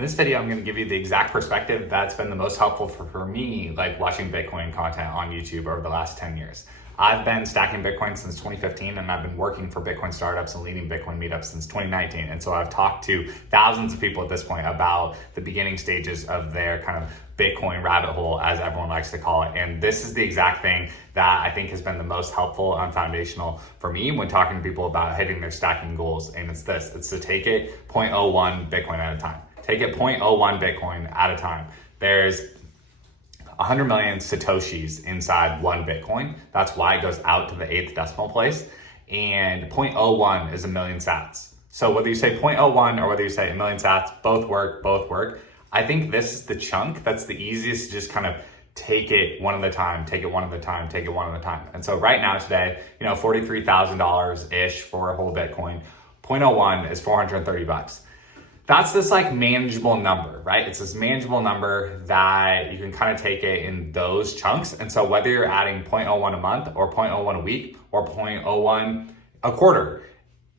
In this video, I'm going to give you the exact perspective that's been the most helpful for me, like watching Bitcoin content on YouTube over the last 10 years. I've been stacking Bitcoin since 2015, and I've been working for Bitcoin startups and leading Bitcoin meetups since 2019. And so I've talked to thousands of people at this point about the beginning stages of their kind of Bitcoin rabbit hole, as everyone likes to call it. And this is the exact thing that I think has been the most helpful and foundational for me when talking to people about hitting their stacking goals. And it's this, it's to take it 0.01 Bitcoin at a time. Take it 0.01 Bitcoin at a time. There's 100 million Satoshis inside one Bitcoin. That's why it goes out to the 8th decimal place. And 0.01 is a million sats. So whether you say 0.01 or whether you say a million sats, both work. I think this is the chunk that's the easiest to just kind of take it one at a time, take it one at a time, take it one at a time. And so right now today, $43,000-ish for a whole Bitcoin. 0.01 is 430 bucks. That's this like manageable number, right? It's this manageable number that you can kind of take it in those chunks. And so whether you're adding 0.01 a month or 0.01 a week or 0.01 a quarter,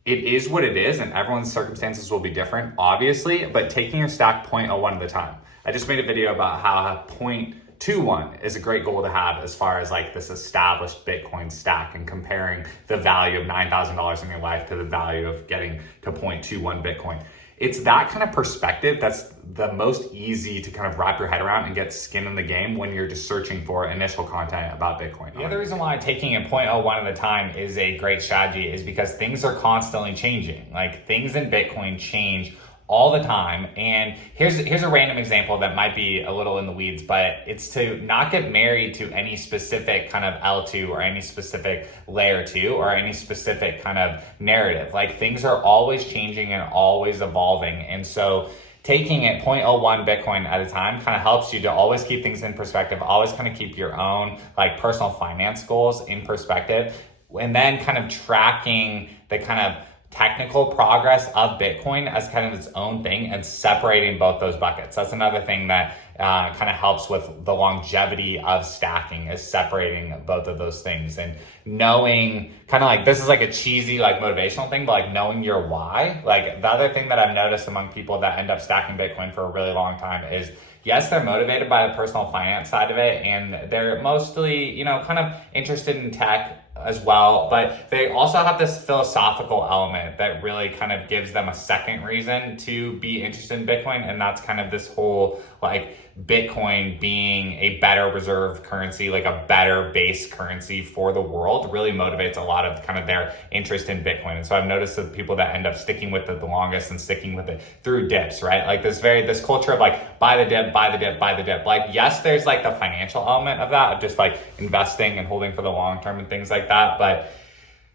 it is what it is, and everyone's circumstances will be different, obviously, but taking your stack 0.01 at a time. I just made a video about how 0.21 is a great goal to have as far as like this established Bitcoin stack and comparing the value of $9,000 in your life to the value of getting to 0.21 Bitcoin. It's that kind of perspective that's the most easy to kind of wrap your head around and get skin in the game when you're just searching for initial content about Bitcoin. The other reason why taking it 0.01 at a time is a great strategy is because things are constantly changing. Like things in Bitcoin change all the time. And here's a random example that might be a little in the weeds, but it's to not get married to any specific kind of L2 or any specific layer 2 or any specific kind of narrative. Like things are always changing and always evolving. And so taking it 0.01 Bitcoin at a time kind of helps you to always keep things in perspective, always kind of keep your own like personal finance goals in perspective, and then kind of tracking the kind of technical progress of Bitcoin as kind of its own thing and separating both those buckets. That's another thing that kind of helps with the longevity of stacking, is separating both of those things and knowing kind of like, this is like a cheesy like motivational thing, but like knowing your why. Like the other thing that I've noticed among people that end up stacking Bitcoin for a really long time is, yes, they're motivated by the personal finance side of it, and they're mostly, kind of interested in tech as well, but they also have this philosophical element that really kind of gives them a second reason to be interested in Bitcoin, and that's kind of this whole like Bitcoin being a better reserve currency, like a better base currency for the world, really motivates a lot of kind of their interest in Bitcoin. And so I've noticed that people that end up sticking with it the longest and sticking with it through dips, right? Like this culture of like buy the dip, buy the dip, buy the dip. Like, yes, there's like the financial element of that, of just like investing and holding for the long term and things like that. But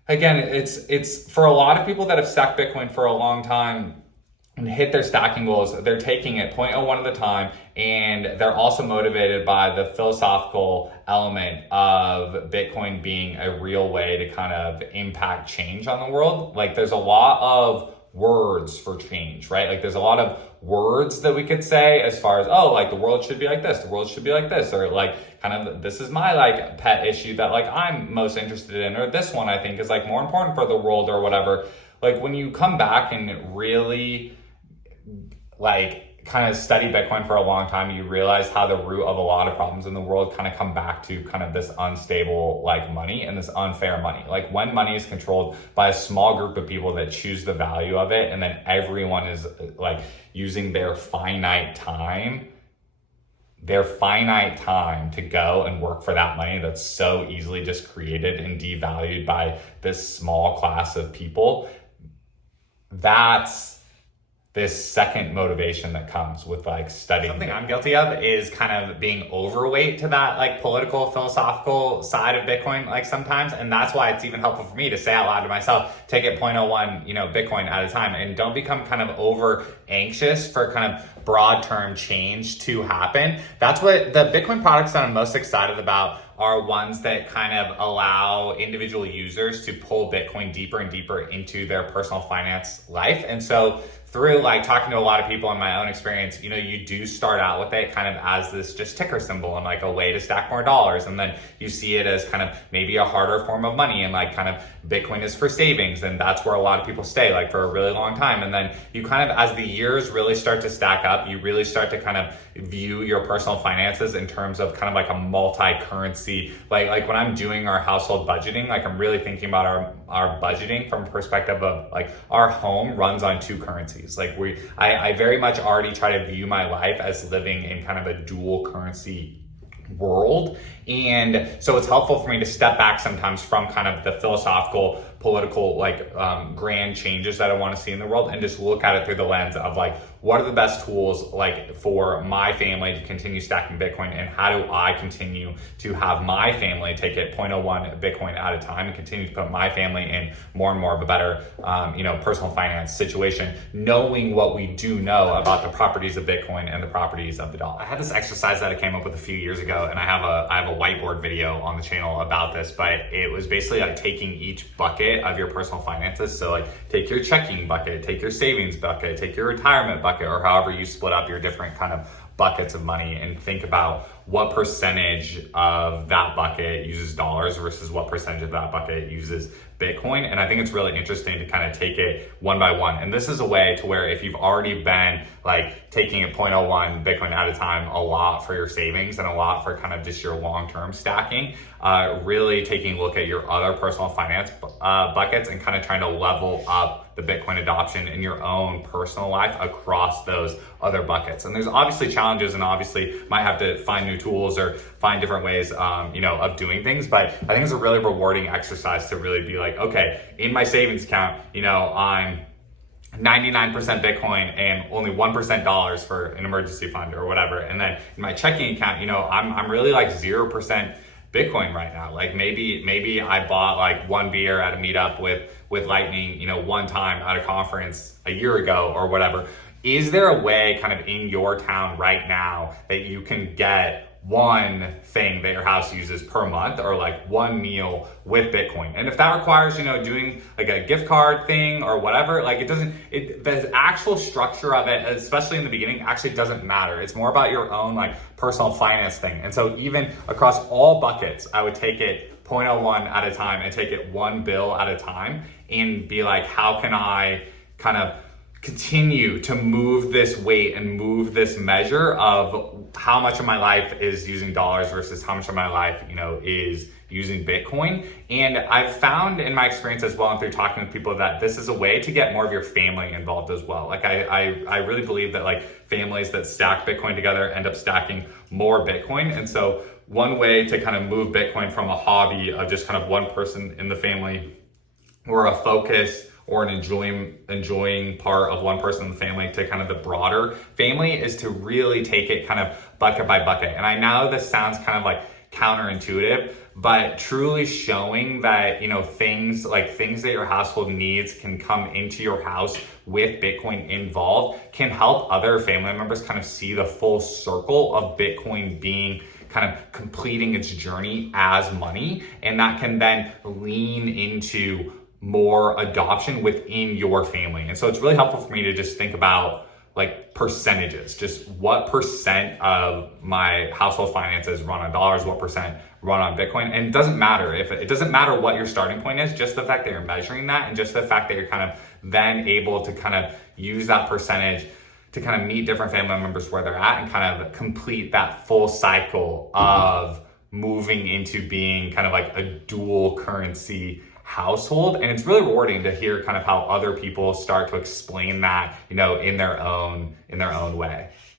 again, it's for a lot of people that have stacked Bitcoin for a long time and hit their stacking goals, they're taking it 0.01 at a time, and they're also motivated by the philosophical element of Bitcoin being a real way to kind of impact change on the world. Like there's a lot of words for change, right? Like there's a lot of words that we could say as far as, oh, like the world should be like this, the world should be like this, or like kind of this is my like pet issue that like I'm most interested in, or this one I think is like more important for the world or whatever. Like when you come back and really like kind of study Bitcoin for a long time, you realize how the root of a lot of problems in the world kind of come back to kind of this unstable like money and this unfair money. Like when money is controlled by a small group of people that choose the value of it, and then everyone is like using their finite time to go and work for that money that's so easily just created and devalued by this small class of people. That's this second motivation that comes with like studying. Something I'm guilty of is kind of being overweight to that like political, philosophical side of Bitcoin like sometimes. And that's why it's even helpful for me to say out loud to myself, take it 0.01, Bitcoin at a time, and don't become kind of over anxious for kind of broad term change to happen. That's what the Bitcoin products that I'm most excited about are ones that kind of allow individual users to pull Bitcoin deeper and deeper into their personal finance life. And so through like talking to a lot of people in my own experience, you know, you do start out with it kind of as this just ticker symbol and like a way to stack more dollars. And then you see it as kind of maybe a harder form of money, and like kind of Bitcoin is for savings. And that's where a lot of people stay like for a really long time. And then you kind of, as the years really start to stack up, you really start to kind of view your personal finances in terms of kind of like a multi-currency, like when I'm doing our household budgeting, like I'm really thinking about our budgeting from a perspective of like our home runs on two currencies. Like I very much already try to view my life as living in kind of a dual currency world. And so it's helpful for me to step back sometimes from kind of the philosophical, political, like grand changes that I want to see in the world, and just look at it through the lens of like, what are the best tools like for my family to continue stacking Bitcoin, and how do I continue to have my family take it 0.01 Bitcoin at a time and continue to put my family in more and more of a better, personal finance situation, knowing what we do know about the properties of Bitcoin and the properties of the dollar. I had this exercise that I came up with a few years ago, and I have a whiteboard video on the channel about this, but it was basically like taking each bucket of your personal finances. So like take your checking bucket, take your savings bucket, take your retirement bucket, or however you split up your different kind of buckets of money, and think about what percentage of that bucket uses dollars versus what percentage of that bucket uses Bitcoin. And I think it's really interesting to kind of take it one by one. And this is a way to where if you've already been like taking it 0.01 Bitcoin at a time, a lot for your savings and a lot for kind of just your long-term stacking, really taking a look at your other personal finance buckets and kind of trying to level up the Bitcoin adoption in your own personal life across those other buckets. And there's obviously challenges, and obviously might have to find new tools or find different ways, of doing things. But I think it's a really rewarding exercise to really be like, okay, in my savings account, I'm 99% Bitcoin and only 1% dollars for an emergency fund or whatever. And then in my checking account, I'm really like 0% Bitcoin right now. Like maybe I bought like one beer at a meetup with Lightning, one time at a conference a year ago or whatever. Is there a way kind of in your town right now that you can get one thing that your house uses per month, or like one meal with Bitcoin? And if that requires, doing like a gift card thing or whatever, like the actual structure of it, especially in the beginning, actually doesn't matter. It's more about your own like personal finance thing. And so even across all buckets, I would take it 0.01 at a time and take it one bill at a time and be like, how can I kind of continue to move this weight and move this measure of how much of my life is using dollars versus how much of my life, is using Bitcoin. And I've found in my experience as well, and through talking with people, that this is a way to get more of your family involved as well. Like I really believe that like families that stack Bitcoin together end up stacking more Bitcoin. And so one way to kind of move Bitcoin from a hobby of just kind of one person in the family, or a focus or an enjoying part of one person in the family, to kind of the broader family, is to really take it kind of bucket by bucket. And I know this sounds kind of like counterintuitive, but truly showing that, things that your household needs can come into your house with Bitcoin involved can help other family members kind of see the full circle of Bitcoin being kind of completing its journey as money. And that can then lean into more adoption within your family. And so it's really helpful for me to just think about like percentages, just what percent of my household finances run on dollars, what percent run on Bitcoin. And it doesn't matter it doesn't matter what your starting point is, just the fact that you're measuring that, and just the fact that you're kind of then able to kind of use that percentage to kind of meet different family members where they're at and kind of complete that full cycle of moving into being kind of like a dual currency household. And it's really rewarding to hear kind of how other people start to explain that, in their own way.